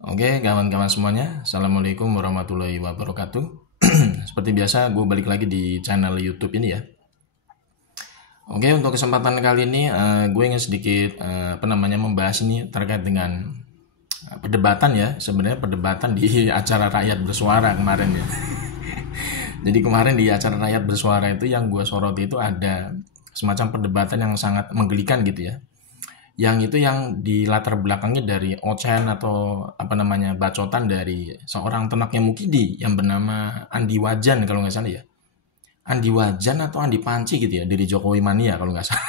Oke, kawan-kawan semuanya, Assalamualaikum warahmatullahi wabarakatuh. Seperti biasa, gue balik lagi di channel YouTube ini ya. Oke, untuk kesempatan kali ini, gue ingin sedikit membahas ini terkait dengan perdebatan ya. Sebenarnya perdebatan di acara Rakyat Bersuara kemarin ya. Jadi kemarin di acara Rakyat Bersuara itu yang gue soroti itu ada semacam perdebatan yang sangat menggelikan gitu ya. Yang itu yang di latar belakangnya dari ocehan atau bacotan dari seorang Tenaknya Mukidi yang bernama Andi Wajan kalau nggak salah ya. Andi Wajan atau Andi Panci gitu ya, dari Jokowi Mania kalau nggak salah.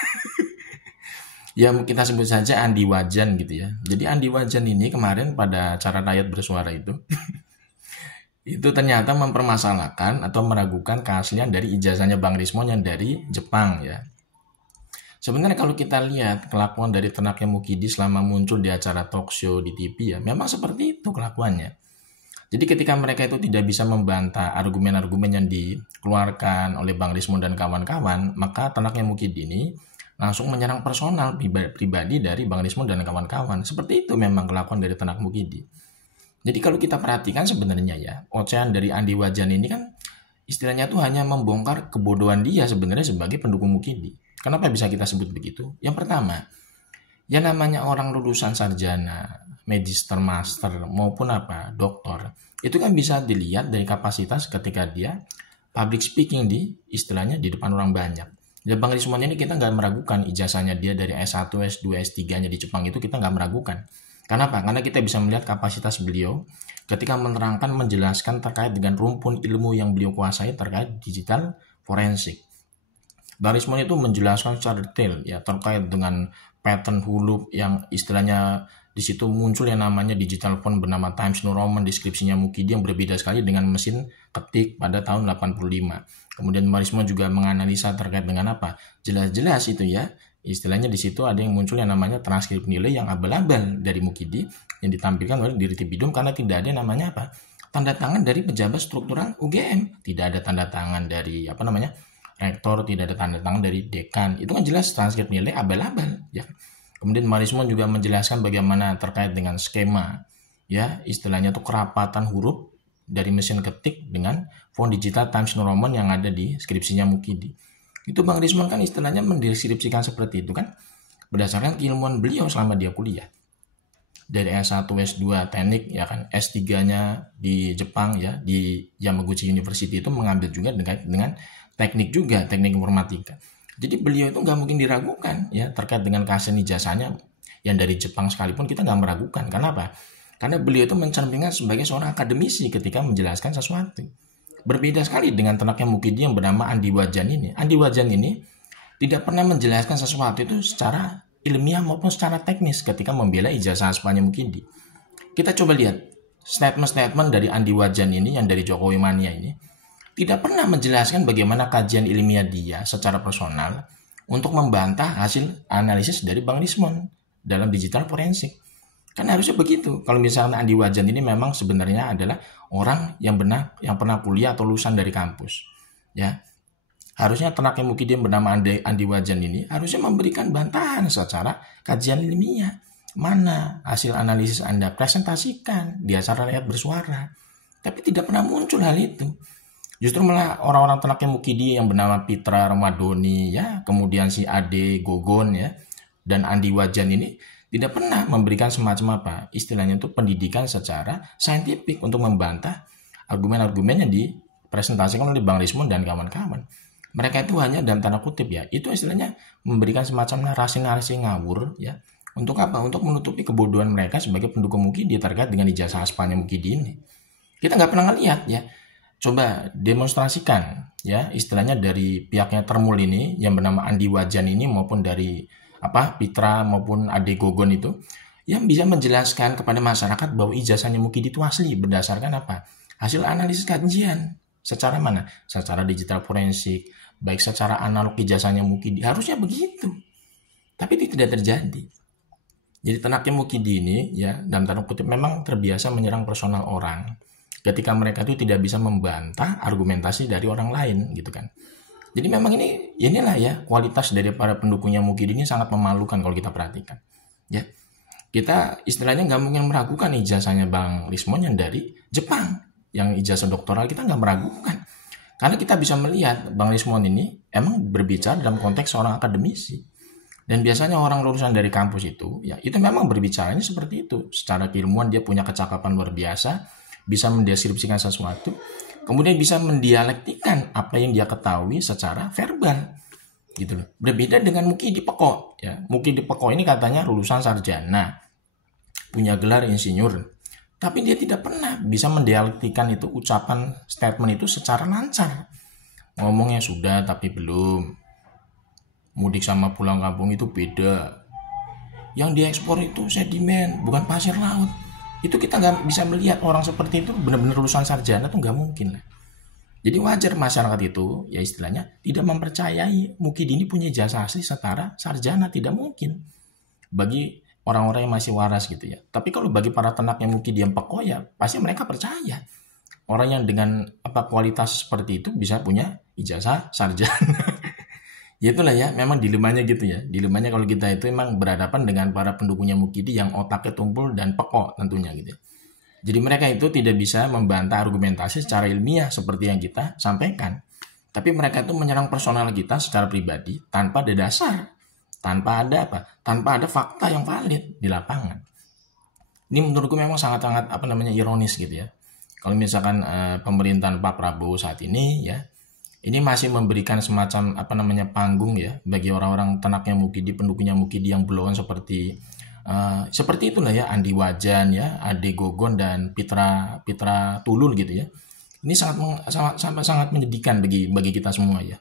Ya kita sebut saja Andi Wajan gitu ya. Jadi Andi Wajan ini kemarin pada acara Rakyat Bersuara itu itu ternyata mempermasalahkan atau meragukan keaslian dari ijazahnya Bang Rismon yang dari Jepang ya. Sebenarnya kalau kita lihat kelakuan dari Tenaknya Mukidi selama muncul di acara talk show di TV ya, memang seperti itu kelakuannya. Jadi ketika mereka itu tidak bisa membantah argumen-argumen yang dikeluarkan oleh Bang Rismon dan kawan-kawan, maka Tenaknya Mukidi ini langsung menyerang personal pribadi dari Bang Rismon dan kawan-kawan. Seperti itu memang kelakuan dari Tenak Mukidi. Jadi kalau kita perhatikan sebenarnya ya, ocehan dari Andi Wajan ini kan istilahnya tuh hanya membongkar kebodohan dia sebenarnya sebagai pendukung Mukidi. Kenapa bisa kita sebut begitu? Yang pertama, ya namanya orang lulusan sarjana, magister, master, maupun doktor, itu kan bisa dilihat dari kapasitas ketika dia public speaking istilahnya di depan orang banyak. Ya Bang Rismon ini kita nggak meragukan ijazahnya dia dari S1, S2, S3-nya di Jepang itu kita nggak meragukan. Kenapa? Karena kita bisa melihat kapasitas beliau ketika menerangkan, menjelaskan terkait dengan rumpun ilmu yang beliau kuasai terkait digital forensik. Bang Rismon itu menjelaskan secara detail ya terkait dengan pattern huruf yang istilahnya di situ muncul yang namanya digital font bernama Times New Roman, deskripsinya Mukidi yang berbeda sekali dengan mesin ketik pada tahun 85. Kemudian Bang Rismon juga menganalisa terkait dengan apa? Jelas-jelas itu ya. Istilahnya di situ ada yang muncul yang namanya transkrip nilai yang abal-abal dari Mukidi yang ditampilkan oleh Dirti Bidum karena tidak ada namanya apa? Tanda tangan dari pejabat struktural UGM, tidak ada tanda tangan dari rektor, tidak ada tanda tangan dari dekan. Itu kan jelas transkrip nilai abal-abal ya. Kemudian Marismon juga menjelaskan bagaimana terkait dengan skema ya, istilahnya tuh kerapatan huruf dari mesin ketik dengan font digital Times New Roman yang ada di skripsinya Mukidi. Itu Bang Rismon kan istilahnya mendeskripsikan seperti itu kan berdasarkan keilmuan beliau selama dia kuliah. Dari S1, S2 teknik ya kan, S3-nya di Jepang ya, di Yamaguchi University itu mengambil juga dengan teknik juga, teknik informatika. Jadi beliau itu nggak mungkin diragukan ya terkait dengan keaslian ijazahnya yang dari Jepang sekalipun kita nggak meragukan. Kenapa? Karena beliau itu mencerminkan sebagai seorang akademisi ketika menjelaskan sesuatu. Berbeda sekali dengan Tenaknya Mukidi yang bernama Andi Wajan ini. Andi Wajan ini tidak pernah menjelaskan sesuatu itu secara ilmiah maupun secara teknis ketika membela ijazah aspanya Mukidi. Kita coba lihat statement-statement dari Andi Wajan ini yang dari Jokowi Mania ini tidak pernah menjelaskan bagaimana kajian ilmiah dia secara personal untuk membantah hasil analisis dari Bang Rismon dalam digital forensik. Kan harusnya begitu. Kalau misalnya Andi Wajan ini memang sebenarnya adalah orang yang pernah kuliah atau lulusan dari kampus. Ya. Harusnya Tenaknya Mukidi yang bernama Andi Wajan ini harusnya memberikan bantahan secara kajian ilmiah. Mana hasil analisis Anda presentasikan di acara Rakyat Bersuara. Tapi tidak pernah muncul hal itu. Justru malah orang-orang Tenaknya Mukidi yang bernama Pitra Ramadoni ya, kemudian si Ade Gogon ya, dan Andi Wajan ini tidak pernah memberikan semacam istilahnya itu pendidikan secara saintifik untuk membantah argumen-argumen yang dipresentasikan oleh Bang Rismon dan kawan-kawan. Mereka itu hanya dalam tanda kutip ya, itu istilahnya memberikan semacam narasi-narasi ngawur ya. Untuk apa? Untuk menutupi kebodohan mereka sebagai pendukung Mukidi terkait dengan ijazah aspanya Mukidi ini. Kita nggak pernah lihat ya. Coba demonstrasikan ya istilahnya dari pihaknya Termul ini yang bernama Andi Wajan ini maupun dari Pitra maupun Ade Gogon itu yang bisa menjelaskan kepada masyarakat bahwa ijazahnya Mukidi itu asli berdasarkan hasil analisis kajian secara mana? Secara digital forensik, baik secara analog ijazahnya Mukidi, harusnya begitu. Tapi itu tidak terjadi. Jadi Tenaknya Mukidi ini ya dalam tanda kutip memang terbiasa menyerang personal orang ketika mereka itu tidak bisa membantah argumentasi dari orang lain gitu kan. Jadi memang inilah ya kualitas dari para pendukungnya Mukidi ini sangat memalukan kalau kita perhatikan. Ya. kita istilahnya nggak mungkin meragukan ijazahnya Bang Lismon yang dari Jepang, yang ijazah doktoral kita nggak meragukan. Karena kita bisa melihat Bang Lismon ini emang berbicara dalam konteks seorang akademisi. Dan biasanya orang lulusan dari kampus itu, ya itu memang berbicaranya seperti itu. Secara keilmuan dia punya kecakapan luar biasa, bisa mendeskripsikan sesuatu, kemudian bisa mendialektikan apa yang dia ketahui secara verbal. Gitu loh. Berbeda dengan Muki Dipeko, ya. Muki Dipeko ini katanya lulusan sarjana, punya gelar insinyur, tapi dia tidak pernah bisa mendialektikan itu ucapan statement itu secara lancar. Ngomongnya sudah tapi belum. Mudik sama pulang kampung itu beda. Yang diekspor itu sedimen, bukan pasir laut. Itu kita nggak bisa melihat orang seperti itu benar-benar lulusan sarjana tuh nggak mungkin lah. Jadi wajar masyarakat itu ya istilahnya tidak mempercayai Mukidi ini punya jasa asli setara sarjana, tidak mungkin. Bagi orang-orang yang masih waras gitu ya. Tapi kalau bagi para tenaknya Mukidi yang peko ya pasti mereka percaya. Orang yang dengan kualitas seperti itu bisa punya ijazah sarjana. Ya itulah ya, memang dilemanya gitu ya. Dilemanya kalau kita itu memang berhadapan dengan para pendukungnya Mukidi yang otaknya tumpul dan peko tentunya gitu ya. Jadi mereka itu tidak bisa membantah argumentasi secara ilmiah seperti yang kita sampaikan. Tapi mereka itu menyerang personal kita secara pribadi tanpa ada dasar. Tanpa ada apa? Tanpa ada fakta yang valid di lapangan. Ini menurutku memang sangat-sangat ironis gitu ya. Kalau misalkan pemerintahan Pak Prabowo saat ini ya, ini masih memberikan semacam panggung ya bagi orang-orang tenaknya Mukidi, pendukungnya Mukidi yang blowan seperti itulah ya, Andi Wajan ya, Ade Gogon dan Pitra Tulul gitu ya. Ini sangat menyedihkan bagi kita semua ya.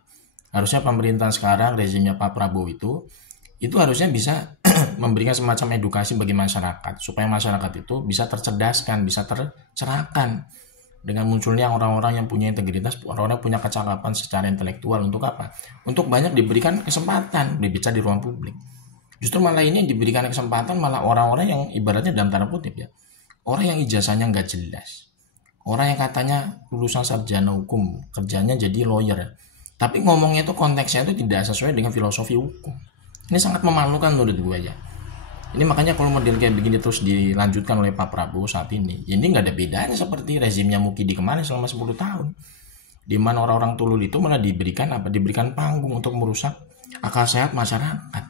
Harusnya pemerintahan sekarang, rezimnya Pak Prabowo itu harusnya bisa memberikan semacam edukasi bagi masyarakat supaya masyarakat itu bisa tercerdaskan, bisa tercerahkan. Dengan munculnya orang-orang yang punya integritas, orang-orang yang punya kecakapan secara intelektual untuk apa? Untuk banyak diberikan kesempatan berbicara di ruang publik. Justru malah ini yang diberikan kesempatan malah orang-orang yang ibaratnya dalam tanda kutip ya, orang yang ijazahnya nggak jelas, orang yang katanya lulusan sarjana hukum, kerjanya jadi lawyer, tapi ngomongnya itu konteksnya itu tidak sesuai dengan filosofi hukum. Ini sangat memalukan menurut gue ya. Ini makanya kalau model kayak begini terus dilanjutkan oleh Pak Prabowo saat ini, ini nggak ada bedanya seperti rezimnya Mukidi kemarin selama 10 tahun. Di mana orang-orang tulul itu malah diberikan panggung untuk merusak akal sehat masyarakat.